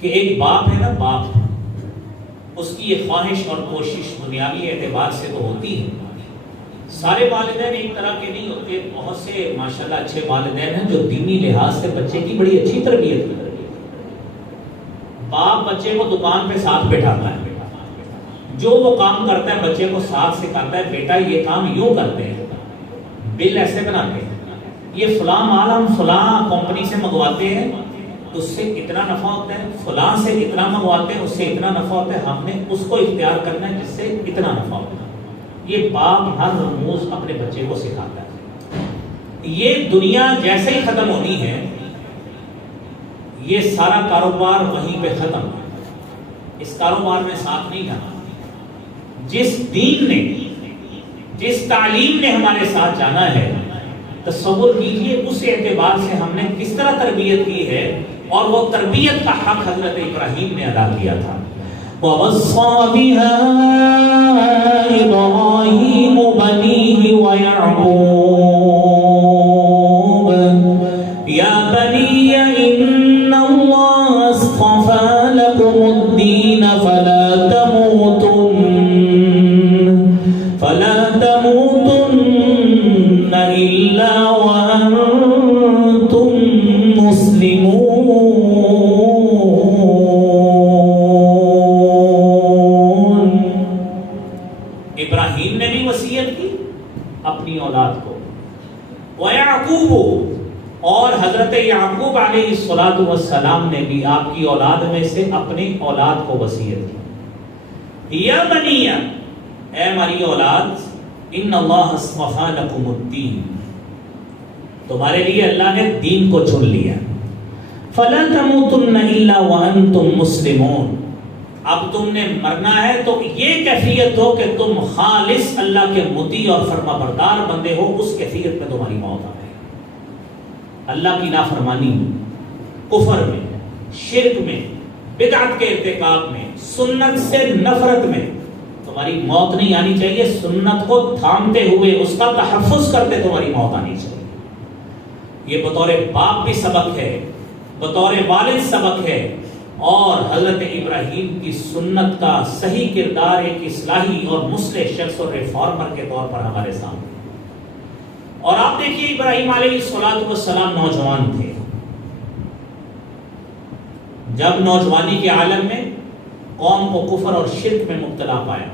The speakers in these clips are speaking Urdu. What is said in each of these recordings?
کہ ایک باپ ہے نا، باپ، اس کی یہ خواہش اور کوشش دنیاوی اعتبار سے تو ہوتی ہے. سارے والدین ایک طرح کے نہیں ہوتے، بہت سے ماشاءاللہ اچھے والدین ہیں جو دینی لحاظ سے بچے کی بڑی اچھی تربیت کرتے ہیں. باپ بچے کو دکان پہ ساتھ بٹھاتا ہے، جو وہ کام کرتا ہے بچے کو ساتھ سکھاتا ہے، بیٹا یہ کام یوں کرتے ہیں، بل ایسے بناتے ہیں، یہ فلاں مال ہم فلاں کمپنی سے منگواتے ہیں، اس سے اتنا نفع ہوتا ہے، فلاں سے اتنا منگواتے ہیں، اس سے اتنا نفع ہوتا ہے، ہم نے اس کو اختیار کرنا ہے جس سے اتنا نفع ہوتا ہے. یہ باپ ہر رموز اپنے بچے کو سکھاتا ہے. یہ دنیا جیسے ہی ختم ہونی ہے، یہ سارا کاروبار وہیں پہ ختم ہے. اس کاروبار میں ساتھ نہیں جانا. جس دین نے، جس تعلیم نے ہمارے ساتھ جانا ہے، تصور کیجئے اس اعتبار سے ہم نے کس طرح تربیت کی ہے، اور وہ تربیت کا حق حضرت ابراہیم نے ادا کیا تھا. وَوَصَّى بِهَا إِبْرَاهِيمُ بَنِيهِ وَيَعْقُوبُ يَا بَنِيَّ إِنَّ اللَّهَ اصْطَفَى لَكُمُ الدِّينَ فَلَا تَمُوتُنَّ إِلَّا وَأَنْتُمْ مُسْلِمُونَ. ابراہیم نے بھی وصیت کی اپنی اولاد کو، وَيَعْقُوبُ، اور حضرت یعقوب علیہ السلام نے بھی آپ کی اولاد میں سے اپنی اولاد کو وصیت کی. یا بنی، اے ہماری اولاد، ان اللہ اصطفیٰ لکم الدین، تمہارے لیے اللہ نے دین کو چن لیا. فلا تموتن الا وانتم مسلمون، اب تم نے مرنا ہے تو یہ کیفیت ہو کہ تم خالص اللہ کے مطیع اور فرما بردار بندے ہو، اس کیفیت میں تمہاری موت آئے. اللہ کی نافرمانی میں، کفر میں، شرک میں، بدعت کے ارتکاب میں، سنت سے نفرت میں تمہاری موت نہیں آنی چاہیے. سنت کو تھامتے ہوئے اس کا تحفظ کرتے تمہاری موت آنی چاہیے. یہ بطور باپ بھی سبق ہے، بطور والد سبق ہے، اور حضرت ابراہیم کی سنت کا صحیح کردار ایک اصلاحی اور مصلح شخص اور ریفارمر کے طور پر ہمارے سامنے. اور آپ دیکھیے ابراہیم علیہ السلام نوجوان تھے. جب نوجوانی کے عالم میں قوم کو کفر اور شرک میں مبتلا پایا،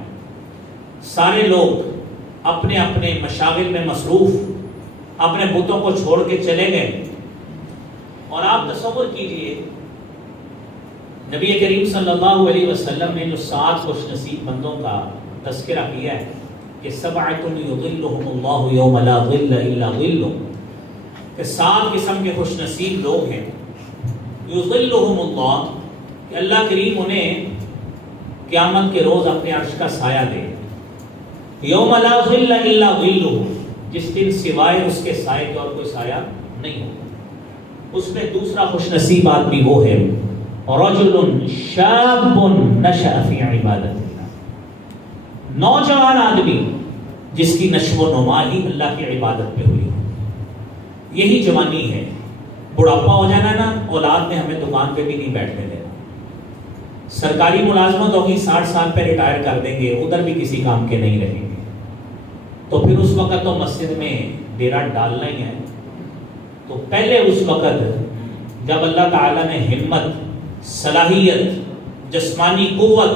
سارے لوگ اپنے اپنے مشاغل میں مصروف، اپنے بتوں کو چھوڑ کے چلے گئے. اور آپ تصور کیجئے نبی کریم صلی اللہ علیہ وسلم نے جو 7 خوش نصیب بندوں کا تذکرہ کیا ہے کہ سبعۃ یظلھم اللہ یوم لا ظل الا ظلہ، کہ 7 قسم کے خوش نصیب لوگ ہیں. یظلھم اللہ، کہ اللہ کریم انہیں قیامت کے روز اپنے عرش کا سایہ دے. یوم لا ظل الا ظلہ، جس دن سوائے اس کے سائے کے اور کوئی سایہ نہیں ہوگا. اس میں دوسرا خوش نصیب آدمی وہ ہے رجل شاب نشأ فی عبادت اللہ، نوجوان آدمی جس کی نشو و نما ہی اللہ کی عبادت پہ ہوئی. یہی جوانی ہے. بڑھاپا ہو جانا نا، اولاد نے ہمیں دکان پہ بھی نہیں بیٹھنے دینا. سرکاری ملازمت ہوگی، 60 سال پہ ریٹائر کر دیں گے، ادھر بھی کسی کام کے نہیں رہیں گے. تو پھر اس وقت تو مسجد میں ڈیرا ڈالنا ہی ہے. تو پہلے اس وقت جب اللہ تعالیٰ نے ہمت، صلاحیت، جسمانی قوت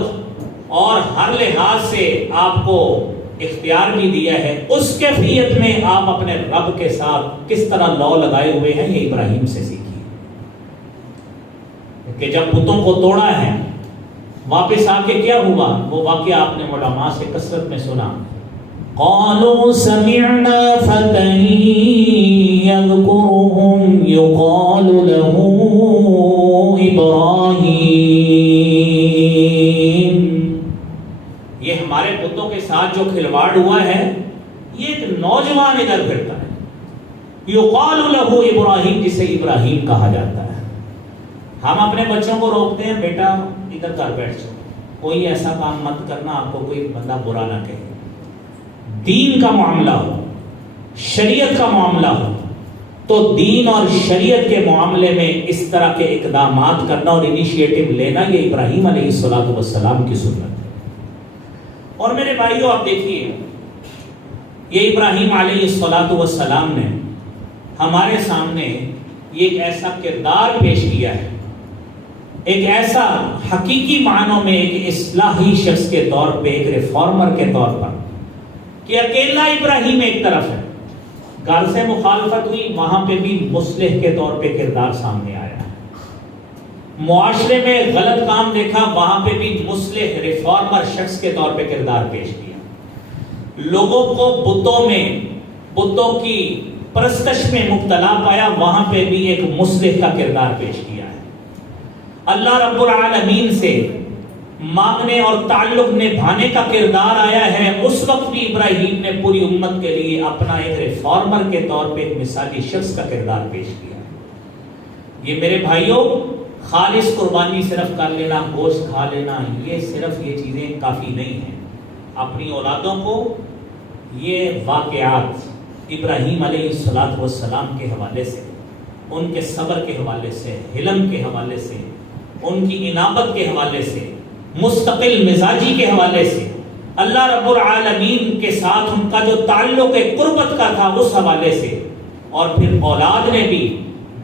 اور ہر لحاظ سے آپ کو اختیار بھی دیا ہے، اس کیفیت میں آپ اپنے رب کے ساتھ کس طرح لو لگائے ہوئے ہیں، یہ ابراہیم سے سیکھیے. کہ جب بتوں کو توڑا ہے، واپس آ کے کیا ہوا، وہ واقعہ آپ نے علماء سے کثرت میں سنا. قالوا سمعنا فتى يذكرهم يقال له ابراہیم. یہ ہمارے بتوں کے ساتھ جو کھلواڑ ہوا ہے، یہ ایک نوجوان ادھر پھرتا ہے، یقال له ابراہیم، جسے ابراہیم کہا جاتا ہے. ہم اپنے بچوں کو روکتے ہیں، بیٹا ادھر کر بیٹھ جاؤ، کوئی ایسا کام مت کرنا آپ کو کوئی بندہ برا نہ کہے. دین کا معاملہ ہو، شریعت کا معاملہ ہو، تو دین اور شریعت کے معاملے میں اس طرح کے اقدامات کرنا اور انیشیٹو لینا یہ ابراہیم علیہ السلام کی سنت ہے۔ اور میرے بھائیوں آپ دیکھیے، یہ ابراہیم علیہ السلام نے ہمارے سامنے یہ ایک ایسا کردار پیش کیا ہے، ایک ایسا حقیقی معنوں میں ایک اصلاحی شخص کے طور پہ، ایک ریفارمر کے طور پر، کہ اکیلا ابراہیم ایک طرف ہے، گھر سے مخالفت ہوئی وہاں پہ بھی مصلح کے طور پہ کردار سامنے آیا، معاشرے میں غلط کام دیکھا وہاں پہ بھی مصلح ریفارمر شخص کے طور پہ کردار پیش کیا، لوگوں کو بتوں کی پرستش میں مبتلا پایا وہاں پہ بھی ایک مصلح کا کردار پیش کیا ہے، اللہ رب العالمین سے مانگنے اور تعلق نبھانے کا کردار آیا ہے، اس وقت بھی ابراہیم نے پوری امت کے لیے اپنا ایک ریفارمر کے طور پہ ایک مثالی شخص کا کردار پیش کیا۔ یہ میرے بھائیوں، خالص قربانی صرف کر لینا، گوشت کھا لینا، یہ چیزیں کافی نہیں ہیں۔ اپنی اولادوں کو یہ واقعات ابراہیم علیہ السلام کے حوالے سے، ان کے صبر کے حوالے سے، حلم کے حوالے سے، ان کی انابت کے حوالے سے، مستقل مزاجی کے حوالے سے، اللہ رب العالمین کے ساتھ ان کا جو تعلق قربت کا تھا اس حوالے سے، اور پھر اولاد نے بھی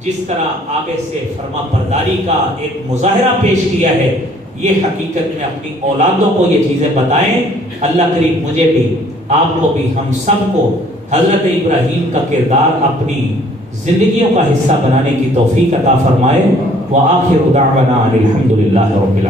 جس طرح آگے سے فرما برداری کا ایک مظاہرہ پیش کیا ہے، یہ حقیقت میں اپنی اولادوں کو یہ چیزیں بتائیں۔ اللہ کریم مجھے بھی، آپ کو بھی، ہم سب کو حضرت ابراہیم کا کردار اپنی زندگیوں کا حصہ بنانے کی توفیق عطا فرمائے۔ وآخر دعوانا الحمد للہ رب العالمین۔